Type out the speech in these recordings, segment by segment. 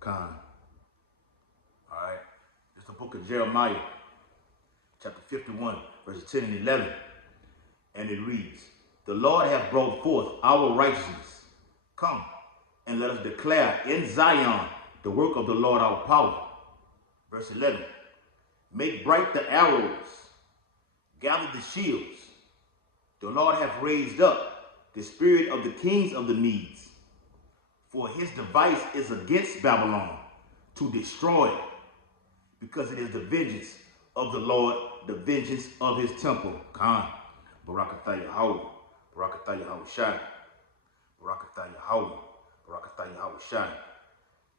Khan. All right. It's the book of Jeremiah, chapter 51, verses 10 and 11. And it reads, "The Lord hath brought forth our righteousness. Come, and let us declare in Zion the work of the Lord our power." Verse 11, "Make bright the arrows, gather the shields. The Lord hath raised up the spirit of the kings of the Medes. For his device is against Babylon to destroy it, because it is the vengeance of the Lord, the vengeance of his temple." Khan. Barakatah Yahweh. Barakatah Yahweh Shai. Barakatah Yahweh. Barakatah Yahweh Shai.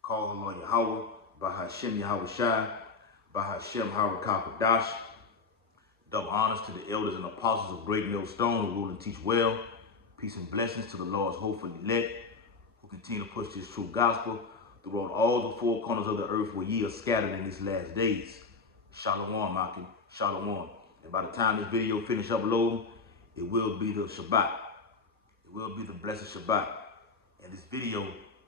Call the Lord Yahweh. Bahashem Yahweh Shai. Bahashem Harakah Kadash. Double honors to the elders and apostles of Great Millstone who rule and teach well. Peace and blessings to the Lord's hopeful elect who continue to push this true gospel throughout all the four corners of the earth where ye are scattered in these last days. Shalom, Akim. Shalom. And by the time this video finish uploading, it will be the Shabbat. It will be the blessed Shabbat. And this video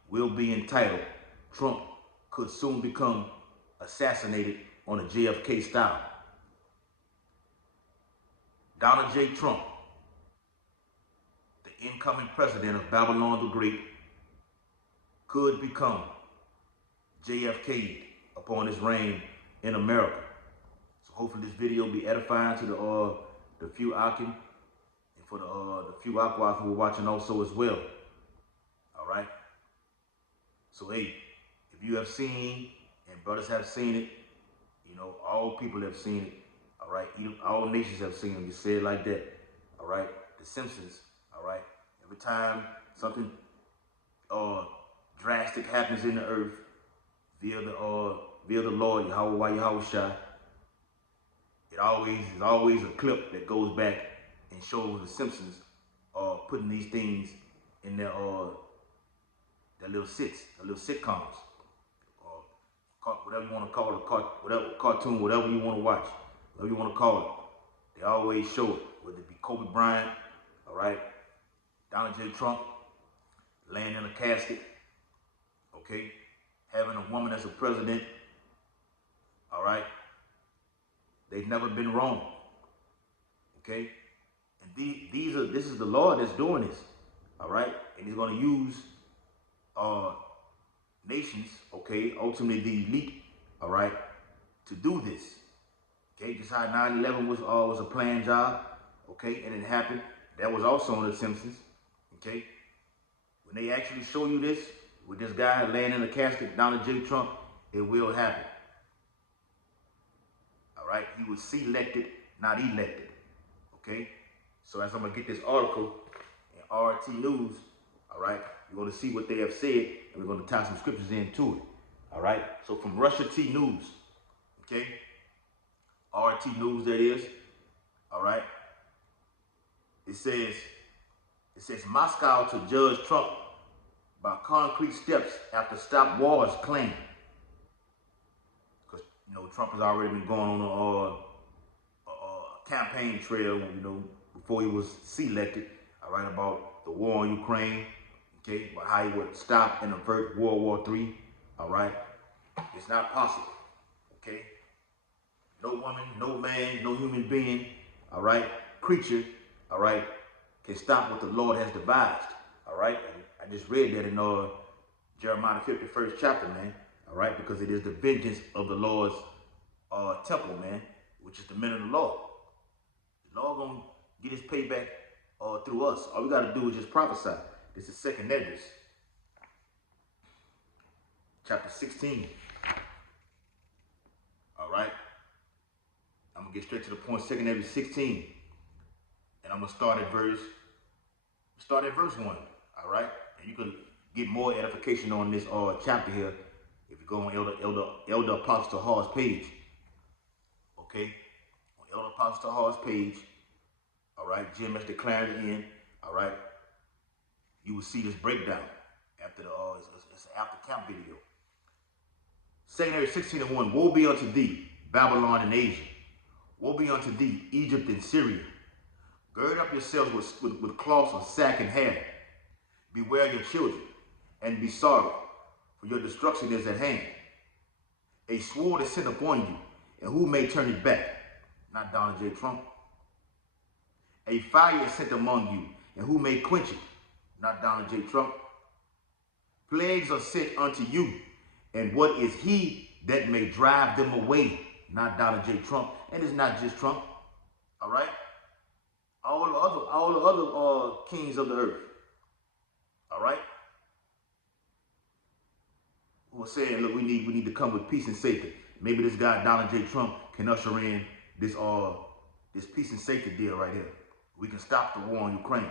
will be entitled, "Trump Could Soon Become Assassinated on a JFK Style." Donald J. Trump, the incoming president of Babylon the Great, could become JFK upon his reign in America. So hopefully this video will be edifying to the few Akim and for the few Aquas who are watching also as well. All right. So hey, if you have seen and brothers have seen it, you know, all people have seen it. All right, all nations have seen them. You say it like that. All right, The Simpsons. All right, every time something drastic happens in the earth via the Lord Yahweh Shai, it is always a clip that goes back and shows the Simpsons putting these things in their little sitcoms, or whatever you want to call it, whatever cartoon, whatever you want to watch. Whatever you want to call it, they always show it, whether it be Kobe Bryant, all right, Donald J. Trump laying in a casket, okay, having a woman as a president, all right. They've never been wrong, okay, and this is the Lord that's doing this, all right, and He's going to use nations, okay, ultimately the elite, all right, to do this. Okay, just how 9/11 was a planned job, okay, and it happened. That was also on The Simpsons, okay. When they actually show you this, with this guy laying in a casket, Donald J. Trump, it will happen. All right, he was selected, not elected, okay. So as I'm gonna get this article in RT News, all right, you're gonna see what they have said, and we're gonna tie some scriptures into it. All right, so from Russia T News, okay. RT News, that is. All right. It says Moscow to judge Trump by concrete steps after stop wars claim. Because, you know, Trump has already been going on a campaign trail, you know, before he was selected. All right, about the war in Ukraine. Okay, about how he would stop and avert World War III. All right. It's not possible. Okay. No woman, no man, no human being, all right, creature, all right, can stop what the Lord has devised, all right? And I just read that in Jeremiah 51st chapter, man, all right, because it is the vengeance of the Lord's temple, man, which is the men of the Lord. The Lord gonna get his payback through us. All we gotta do is just prophesy. This is 2nd Esdras, chapter 16, all right? I'm gonna get straight to the point. 2nd Esdras 16, and I'm gonna start at verse 1. All right, and you can get more edification on this chapter here if you go on Elder Apostle Hall's page. Okay, on Elder Apostle Hall's page. All right, Jim has declared it in. All right, you will see this breakdown after it's an after camp video. 2nd Esdras 16:1. Woe be unto thee, Babylon and Asia. Woe be unto thee, Egypt and Syria. Gird up yourselves with cloths of sack and hair. Beware your children, and be sorry. for your destruction is at hand. A sword is sent upon you, and who may turn it back? Not Donald J. Trump. A fire is sent among you, and who may quench it? Not Donald J. Trump. Plagues are sent unto you, and what is he that may drive them away? Not Donald J. Trump. And it's not just Trump. All right? All the other kings of the earth. All right? Who are saying, look, we need to come with peace and safety. Maybe this guy, Donald J. Trump, can usher in this peace and safety deal right here. We can stop the war in Ukraine.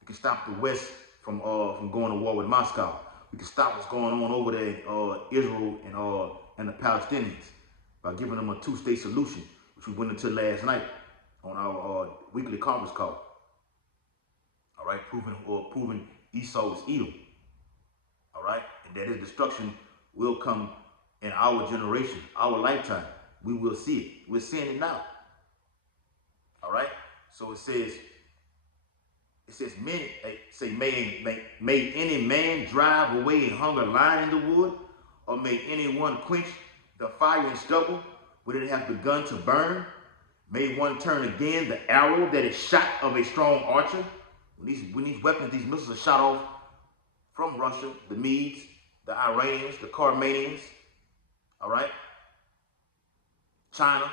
We can stop the West from going to war with Moscow. We can stop what's going on over there in Israel and the Palestinians by giving them a two-state solution, which we went into last night on our weekly conference call. All right, proving Esau is Edom. All right, and that his destruction will come in our generation, our lifetime. We will see it. We're seeing it now. All right, so it says, may any man drive away hunger lying in the wood, or may anyone quench the fire and stubble when it has begun to burn? May one turn again the arrow that is shot of a strong archer? When these weapons, these missiles are shot off from Russia, the Medes, the Iranians, the Carmanians, all right? China,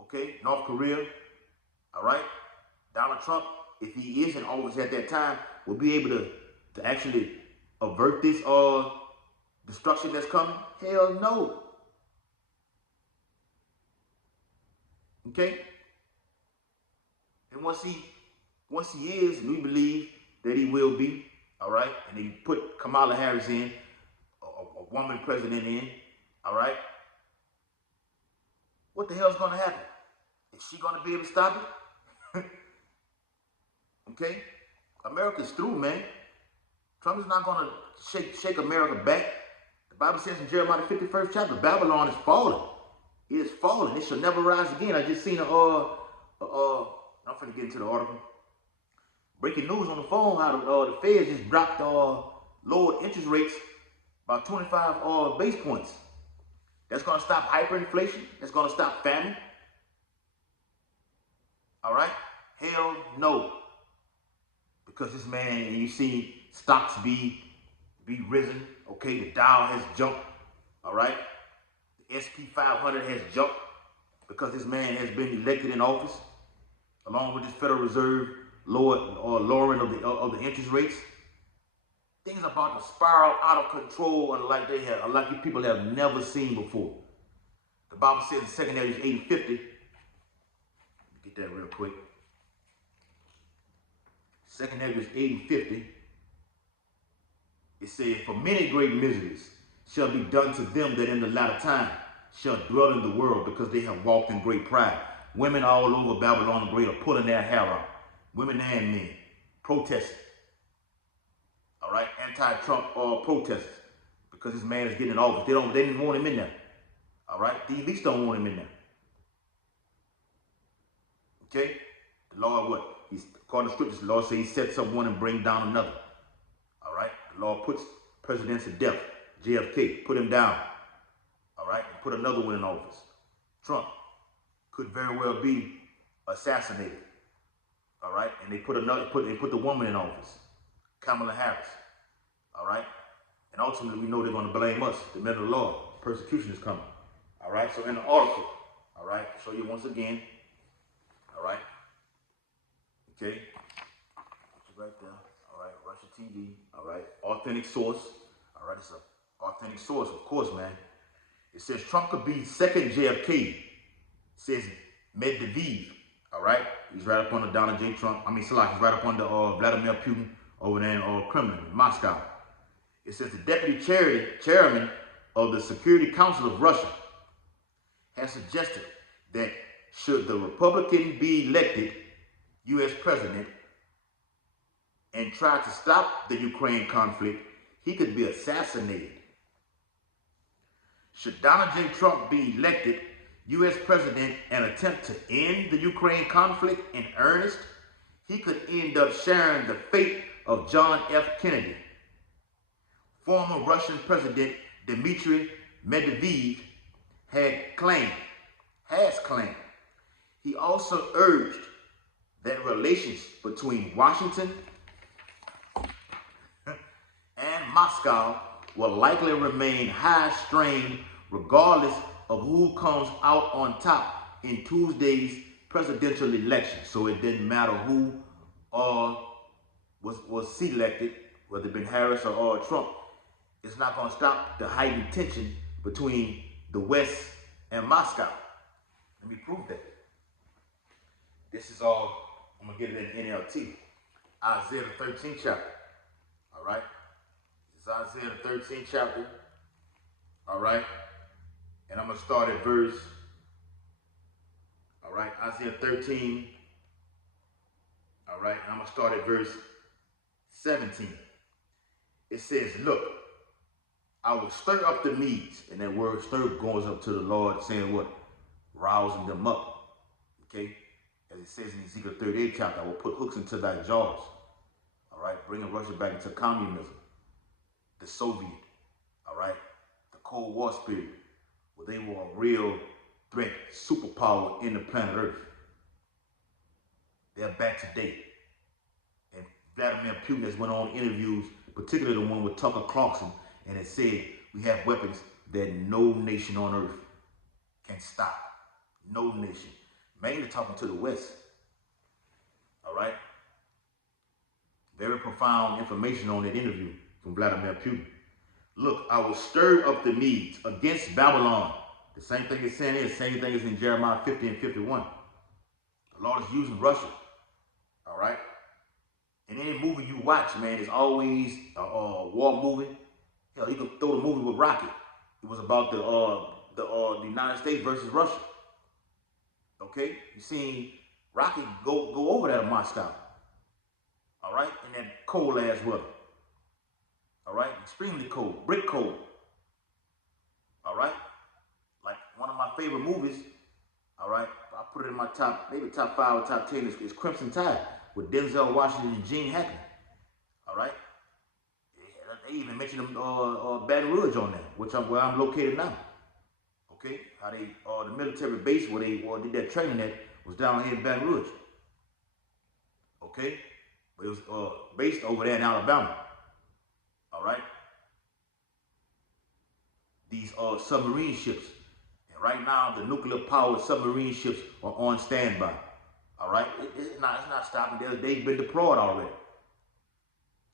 okay? North Korea, all right? Donald Trump, if he is in office at that time, will be able to actually avert this destruction that's coming? Hell no. Okay? And once he is, and we believe that he will be, all right, and he put Kamala Harris in, a woman president in, all right, what the hell's going to happen? Is she going to be able to stop it? Okay? America's through, man. Trump is not going to shake America back. The Bible says in Jeremiah 51st chapter, Babylon is falling. It is falling. It shall never rise again. I just seen I'm finna get into the article. Breaking news on the phone, how the Fed just dropped lowered interest rates by 25 base points. That's going to stop hyperinflation. That's going to stop famine. All right? Hell no. Because this man, and you see stocks be risen. Okay, the Dow has jumped. All right? The SP 500 has jumped because this man has been elected in office, along with this Federal Reserve lowering of the interest rates. Things are about to spiral out of control unlike you people have never seen before. The Bible says in 2 Nevius 8:50. Let me get that real quick. 2 Nevius 8:50. It says, for many great miseries shall be done to them that in the latter time shall dwell in the world, because they have walked in great pride. Women all over Babylon the Great are pulling their hair out. Women and men protesting. All right, anti-Trump protesters, because this man is getting in office. They didn't want him in there. All right, the elites don't want him in there. Okay, the Lord what? According to scriptures, the Lord says he sets up one and brings down another. All right, the Lord puts presidents to death. JFK, put him down. All right, and put another one in office. Trump could very well be assassinated. All right, and they put the woman in office, Kamala Harris. All right, and ultimately we know they're going to blame us, the men of the Lord. Persecution is coming. All right, so in the article, all right, show you once again. All right, okay, right there. All right, Russia TV. All right, authentic source. All right, it's an authentic source, of course, man. It says Trump could be second JFK. It says Medvedev. All right, he's right up under Donald J. Trump. He's right up under Vladimir Putin over there in Kremlin, in Moscow. It says the deputy chairman of the Security Council of Russia has suggested that should the Republican be elected U.S. president and try to stop the Ukraine conflict, he could be assassinated. Should Donald J. Trump be elected U.S. president and attempt to end the Ukraine conflict in earnest, he could end up sharing the fate of John F. Kennedy. former Russian President Dmitry Medvedev has claimed. He also urged that relations between Washington and Moscow will likely remain high strain regardless of who comes out on top in Tuesday's presidential election. So it didn't matter who was selected, whether it been Harris or Trump. It's not going to stop the heightened tension between the West and Moscow. Let me prove that. This is all, I'm going to get it in NLT. Isaiah the 13th chapter. All right? It's Isaiah the 13th chapter. All right? And I'm going to start at verse, all right, Isaiah 13. All right? And I'm going to start at verse 17. It says, look, I will stir up the Medes. And that word stir goes up to the Lord saying what? Rousing them up. Okay? As it says in Ezekiel 38 chapter, I will put hooks into thy jaws. All right? Bringing Russia back into communism. The Soviet. All right? The Cold War spirit. Where they were a real threat, superpower in the planet Earth. They're back today. And Vladimir Putin has went on interviews, particularly the one with Tucker Carlson, and it said we have weapons that no nation on earth can stop. No nation. Mainly talking to the West. All right? Very profound information on that interview from Vladimir Putin. Look, I will stir up the Medes against Babylon. The same thing is saying here, same thing is in Jeremiah 50 and 51. The Lord is using Russia. All right? In any movie you watch, man, it's always a war movie. Hell, you can throw the movie with Rocky. It was about the United States versus Russia. Okay? You seen Rocky go over there to Moscow. All right? In that cold ass weather. All right? Extremely cold. Brick cold. All right? Like one of my favorite movies. All right? I put it in my top, maybe top 5 or top 10 is Crimson Tide with Denzel Washington and Gene Hackman. All right? They even mentioned Baton Rouge on there, where I'm located now. Okay? How they, the military base where they did that training at was down here in Baton Rouge. Okay? But it was based over there in Alabama. All right? These submarine ships. And right now, the nuclear-powered submarine ships are on standby. All right? It's not stopping. They've been deployed already.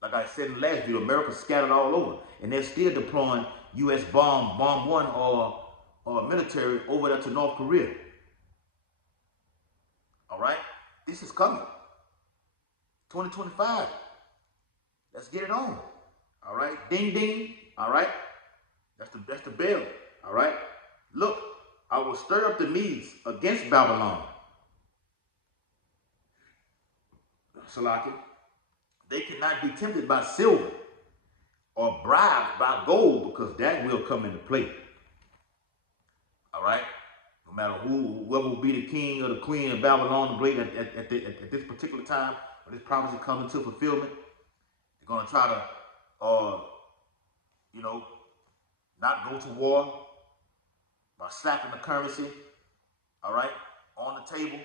Like I said in the last video, America's scattered all over. And they're still deploying U.S. Bomb 1 or military over there to North Korea. All right? This is coming. 2025. Let's get it on. All right? Ding, ding. All right? That's the bell. All right? Look, I will stir up the Medes against Babylon. Salaki. They cannot be tempted by silver or bribed by gold because that will come into play. All right? No matter whoever will be the king or the queen of Babylon the Great at this particular time, when this prophecy comes into fulfillment, they're going to try to, not go to war by slapping the currency, all right, on the table.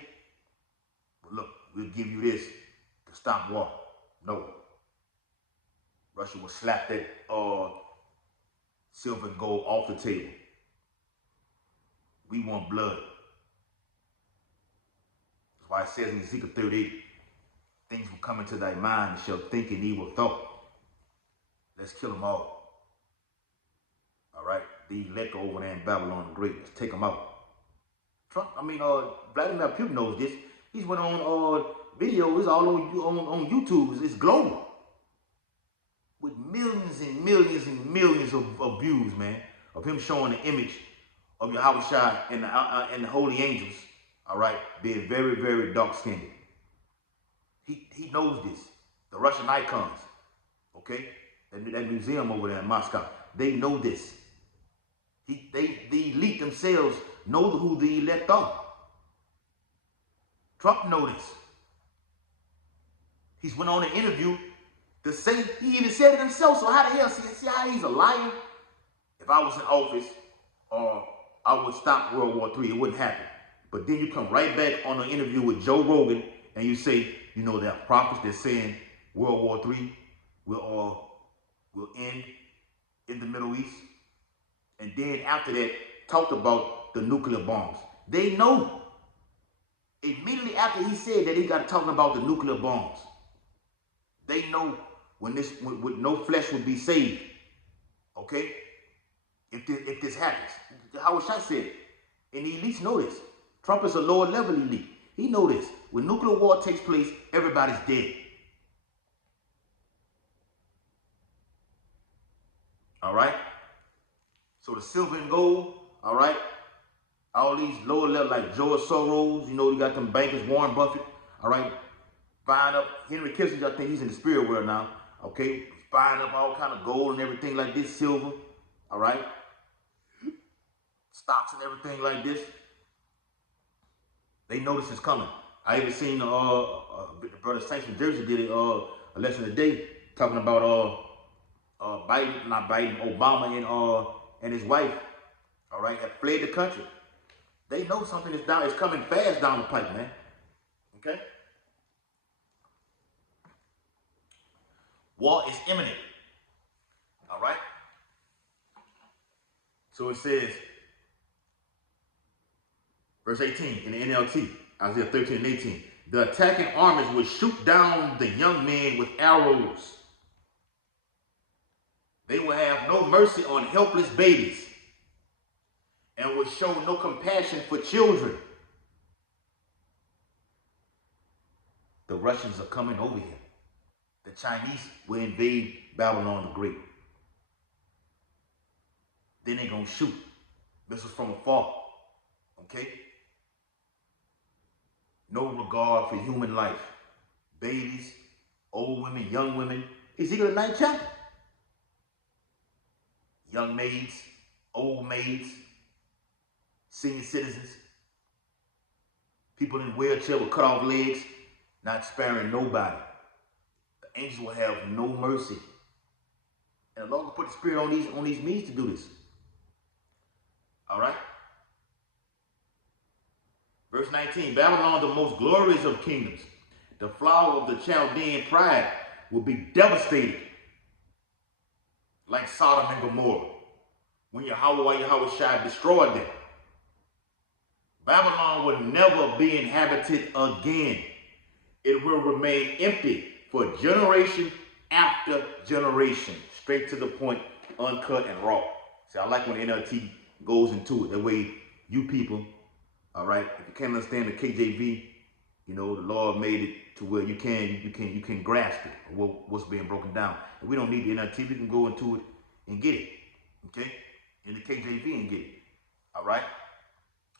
But look, we'll give you this to stop war. No. Russia will slap that silver and gold off the table. We want blood. That's why it says in Ezekiel 38, things will come into thy mind and shall think an evil thought. Let's kill them all. All right? The elect over there in Babylon the Great. Let's take them out. Vladimir Putin knows this. He's went on videos all on YouTube. It's global. With millions and millions and millions of views, man. Of him showing the image of Yahushua and the holy angels. All right? Being very, very dark-skinned. He knows this. The Russian icons. Okay? That museum over there in Moscow. They know this. The elite themselves know who the elect are. Trump knows this. He's went on an interview To say, he even said it himself, so how the hell, see how he's a liar? If I was in office, I would stop World War III, it wouldn't happen. But then you come right back on an interview with Joe Rogan, and you say, you know, there are prophets that saying World War III will end in the Middle East. And then after that, talked about the nuclear bombs. They know. Immediately after he said that, he got talking about the nuclear bombs. They know when no flesh would be saved. Okay? If this happens. Howard Shot said it. And the elites know this. Trump is a lower level elite. He know this. When nuclear war takes place, everybody's dead. All right? So the silver and gold, all right? All these lower level, like George Soros, you know, you got them bankers, Warren Buffett, all right? Buying up, Henry Kissinger, I think he's in the spirit world now, okay? Buying up all kind of gold and everything like this, silver, all right? Stocks and everything like this. They know this is coming. I even seen the brother Saints from Jersey did a lesson today talking about Obama and his wife, all right, have fled the country. They know something is down, it's coming fast down the pipe, man. Okay? War is imminent. All right? So it says, verse 18 in the NLT, Isaiah 13 and 18. The attacking armies will shoot down the young men with arrows. They will have no mercy on helpless babies and will show no compassion for children. The Russians are coming over here. The Chinese will invade Babylon the Great. Then they're going to shoot missiles from afar. Okay? No regard for human life. Babies, old women, young women. Ezekiel the 9th chapter. Young maids, old maids, senior citizens, people in wheelchair with cut off legs, not sparing nobody. The angels will have no mercy. And the Lord will put the spirit on these means to do this. All right? Verse 19, Babylon, the most glorious of kingdoms, the flower of the Chaldean pride, will be devastated like Sodom and Gomorrah when Yahweh Shai destroyed them. Babylon will never be inhabited again. It will remain empty for generation after generation. Straight to the point, uncut and raw. See, I like when NLT goes into it. That way, you people, all right, if you can't understand the KJV, you know, the Lord made it to where you can grasp it, what's being broken down. And we don't need the NLT. We can go into it and get it, okay? In the KJV and get it, all right?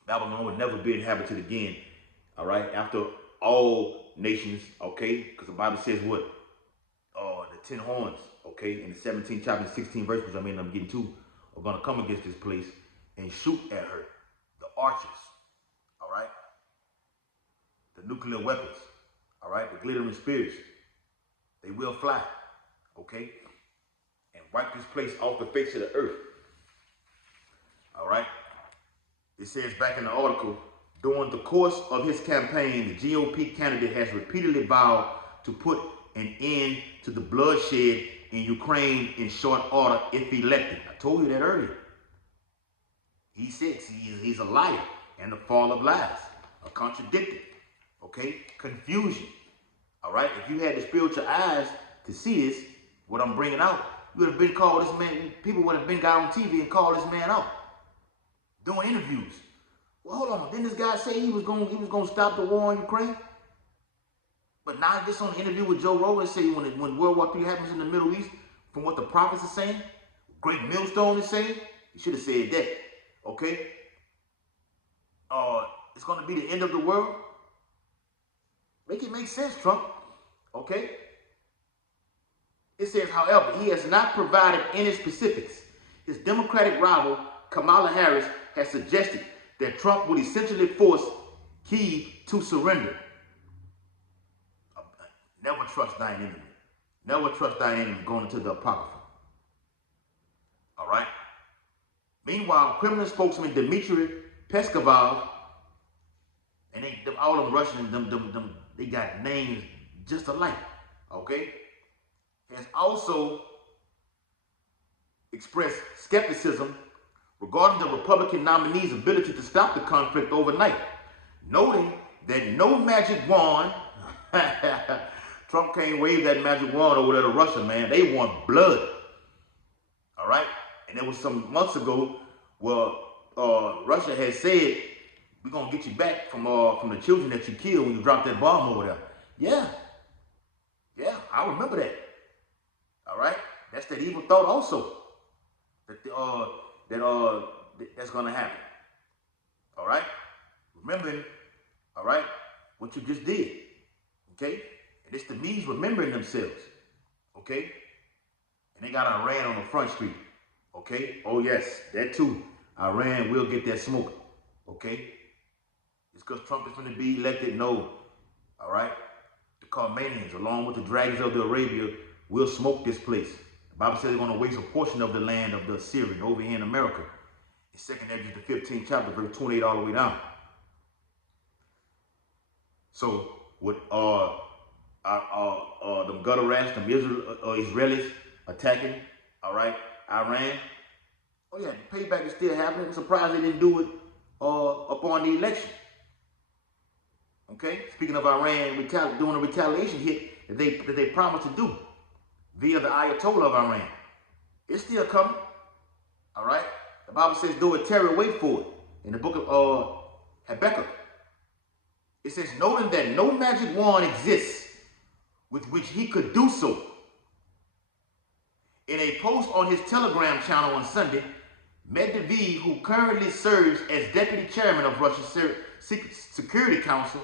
Babylon will never be inhabited again, all right? After all nations, okay? Because the Bible says what? The 10 horns, okay? In the 17th chapter, 16 verse, which I mean I'm getting to, are going to come against this place and shoot at her. The archers, all right? The nuclear weapons, all right? The glittering spears. They will fly, okay? And wipe this place off the face of the earth, all right? It says back in the article, during the course of his campaign, the GOP candidate has repeatedly vowed to put an end to the bloodshed in Ukraine in short order if elected. I told you that earlier. He says he's a liar and the fall of lies, a contradictor, okay? Confusion, all right? If you had the spiritual eyes to see this, what I'm bringing out, you would have been called this man, people would have been got on TV and called this man out, doing interviews. Well, hold on, didn't this guy say he was going to stop the war in Ukraine? But now he gets on an interview with Joe Rogan and say when World War III happens in the Middle East, from what the prophets are saying, Great Millstone is saying, he should have said that, okay? It's going to be the end of the world. Make it make sense, Trump, okay? It says, however, he has not provided any specifics. His Democratic rival, Kamala Harris, has suggested that Trump would essentially force Kyiv to surrender. Never trust thine enemy. Never trust thy enemy going into the Apocrypha. All right? Meanwhile, Kremlin spokesman Dmitry Peskov, and all them Russians, they got names just alike, okay? Has also expressed skepticism regarding the Republican nominee's ability to stop the conflict overnight, noting that no magic wand, Trump can't wave that magic wand over there to Russia, man. They want blood, all right? And there was some months ago where Russia had said, we're going to get you back from the children that you killed when you dropped that bomb over there. Yeah, I remember that, all right? That's that evil thought also, that's going to happen, all right? Remembering, all right, what you just did, okay? And it's the Medes remembering themselves, okay? And they got Iran on the front street, okay? Oh, yes, that too. Iran will get that smoke, okay? It's because Trump is going to be elected? No, all right? The Carmanians, along with the dragons of the Arabia, will smoke this place. The Bible says they're going to waste a portion of the land of the Assyrian over here in America. In 2nd Ezra, the 15th chapter, verse 28 all the way down. So, with them gutter rats, them Israelis attacking, all right, Iran, oh yeah, the payback is still happening. I'm surprised they didn't do it upon the election. Okay, speaking of Iran, doing a retaliation hit that they promised to do via the Ayatollah of Iran. It's still coming, all right? The Bible says, though it tarry, wait for it. In the book of Habakkuk, it says, noting that no magic wand exists with which he could do so. In a post on his Telegram channel on Sunday, Medvedev, who currently serves as deputy chairman of Russia's Security Council,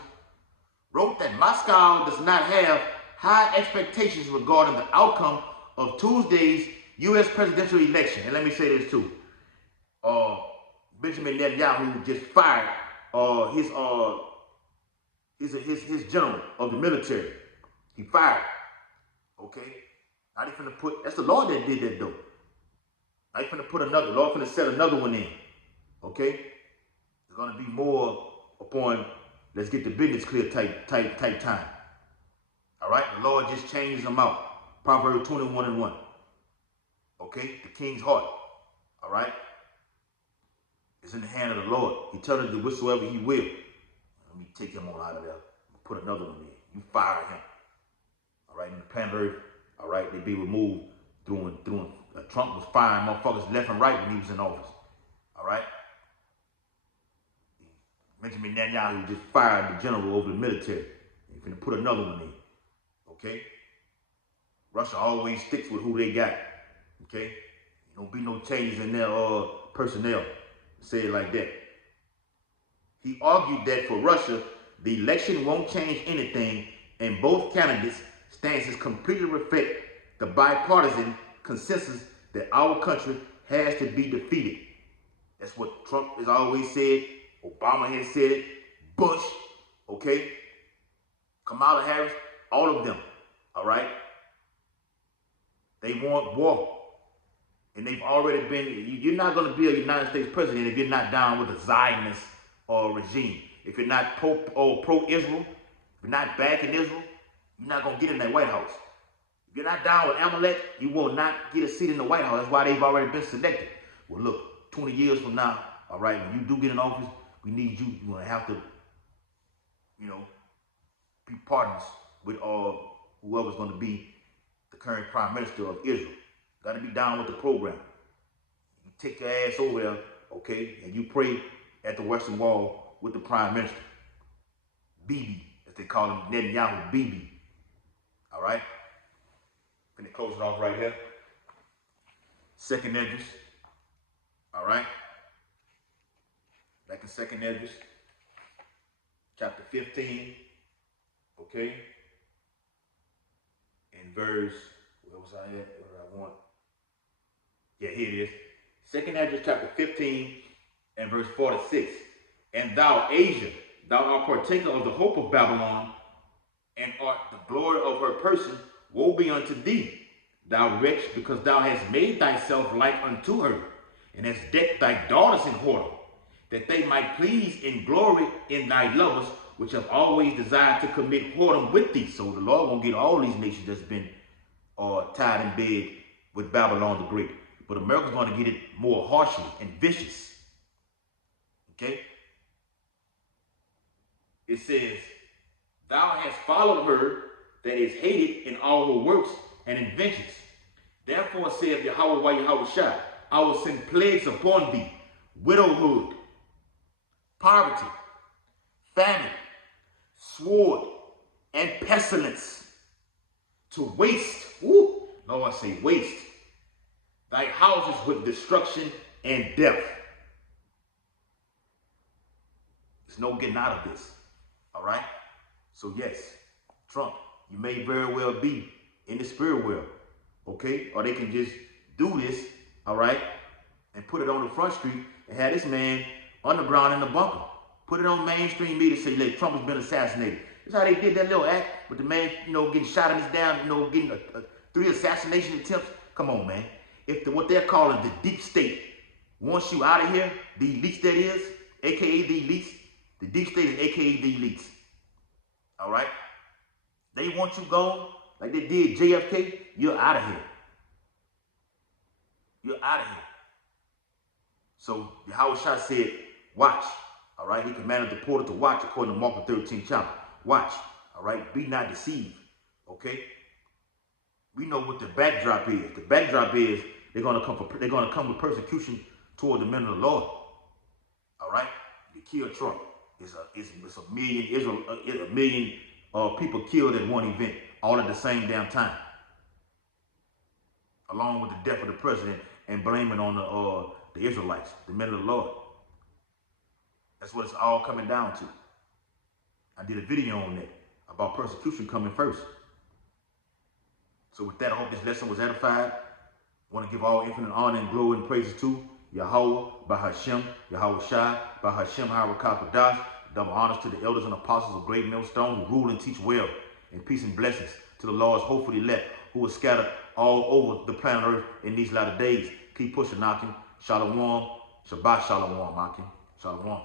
wrote that Moscow does not have high expectations regarding the outcome of Tuesday's U.S. presidential election. And let me say this too. Benjamin Netanyahu just fired his general of the military. He fired. Okay? Now they finna put, that's the Lord that did that though. Now they finna put another, Lord finna set another one in. Okay? There's gonna be more upon let's get the business clear type time. All right? The Lord just changes them out. Proverbs 21:1. Okay? The king's heart. All right? It's in the hand of the Lord. He tells him to do whatsoever he will. Let me take him on out of there. Put another one in. You fire him. All right? In the planet Earth, all right, they be removed through Trump was firing motherfuckers left and right when he was in office. All right? Benjamin Netanyahu just fired the general over the military. He's going to put another one in. Okay? Russia always sticks with who they got. Okay? There don't be no changes in their personnel. Say it like that. He argued that for Russia, the election won't change anything, and both candidates' stances completely reflect the bipartisan consensus that our country has to be defeated. That's what Trump has always said. Obama has said it. Bush, okay? Kamala Harris, all of them, all right? They want war. And they've already been, you're not going to be a United States president if you're not down with a Zionist regime. If you're not pro-Israel, if you're not backing Israel, you're not going to get in that White House. If you're not down with Amalek, you will not get a seat in the White House. That's why they've already been selected. Well, look, 20 years from now, all right, when you do get in office, we need you. You're going to have to, you know, be partners with whoever's going to be the current prime minister of Israel. Got to be down with the program. You take your ass over there, okay, and you pray at the Western Wall with the prime minister. Bibi, as they call him, Netanyahu, Bibi. All right? Gonna close it off right here. 2nd Ezra. All right? Back in 2nd Ezra, chapter 15, okay? In verse, where was I at? Where did I want? Yeah, here it is. 2nd Ezra chapter 15 and verse 46. And thou, Asia, thou art partaker of the hope of Babylon, and art the glory of her person. Woe be unto thee, thou wretch, because thou hast made thyself like unto her, and hast decked thy daughters in whoredom, that they might please and glory in thy lovers, which have always desired to commit whoredom with thee. So the Lord won't get all these nations that's been tied in bed with Babylon the Great. But America's going to get it more harshly and vicious. Okay? It says, thou hast followed her that is hated in all her works and inventions. Therefore saith Yahweh Shai, I will send plagues upon thee, widowhood, poverty, famine, sword, and pestilence, to waste, no one say waste, thy houses with destruction and death. There's no getting out of this. All right? So yes, Trump, you may very well be in the spirit world, okay? Or they can just do this, all right, and put it on the front street and have this man underground in the bunker. Put it on mainstream media, say, look, Trump has been assassinated. That's how they did that little act with the man, getting shot in his down, getting 3 assassination attempts. Come on, man. If what they're calling the deep state wants you out of here, the elites that is, aka the elites, the deep state is aka the elites. All right? They want you gone like they did JFK, you're out of here. You're out of here. So Yahweh Shai said, watch. All right? He commanded the porter to watch according to Mark the 13th chapter. Watch. All right? Be not deceived. Okay? We know what the backdrop is. The backdrop is they're gonna come with persecution toward the men of the Lord. All right? They killed Trump. It's a million people killed at one event, all at the same damn time, along with the death of the president, and blaming on the Israelites, the men of the Lord. That's what it's all coming down to. I did a video on that about persecution coming first. So with that, I hope this lesson was edified. I want to give all infinite honor and glory and praises to Yahweh, Bahashem, Yahweh Shai, Bahashem, Harakah Kadash. Double honors to the elders and apostles of Great Millstone who rule and teach well. And peace and blessings to the Lord's hopefully elect who are scattered all over the planet Earth in these latter days. Keep pushing, knocking. Shalom. Shabbat shalom, Akim. Shalom.